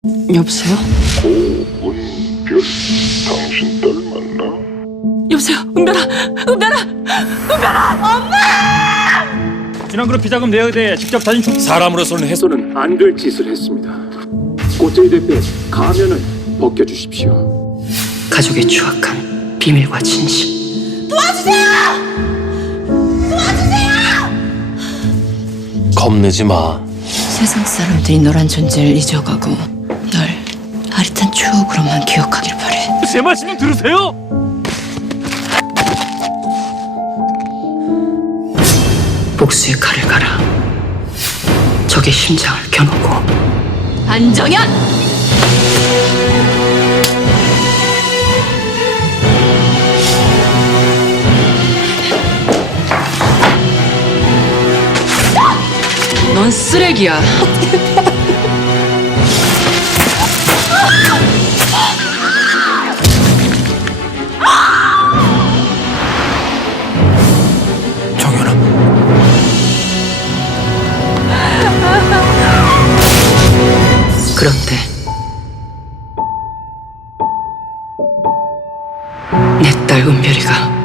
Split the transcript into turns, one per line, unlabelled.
여보세요?
고은별, 당신 딸 맞나?
여보세요? 은별아! 은별아!
지난그룹 비자금 내역에 대해 직접 사진
사람으로서는 해서는 안 될 짓을 했습니다. 꽃제이 대표의 가면을 벗겨주십시오.
가족의 추악한 비밀과 진실.
겁내지 마.
세상 사람들이 너란 존재를 잊어가고 널 아릿한 추억으로만 기억하길 바래.
제 말씀 좀 들으세요.
복수의 칼을 갈아 적의 심장을 겨누고. 안정현! 넌 쓰레기야.
정연아.
그런데 내 딸 은별이가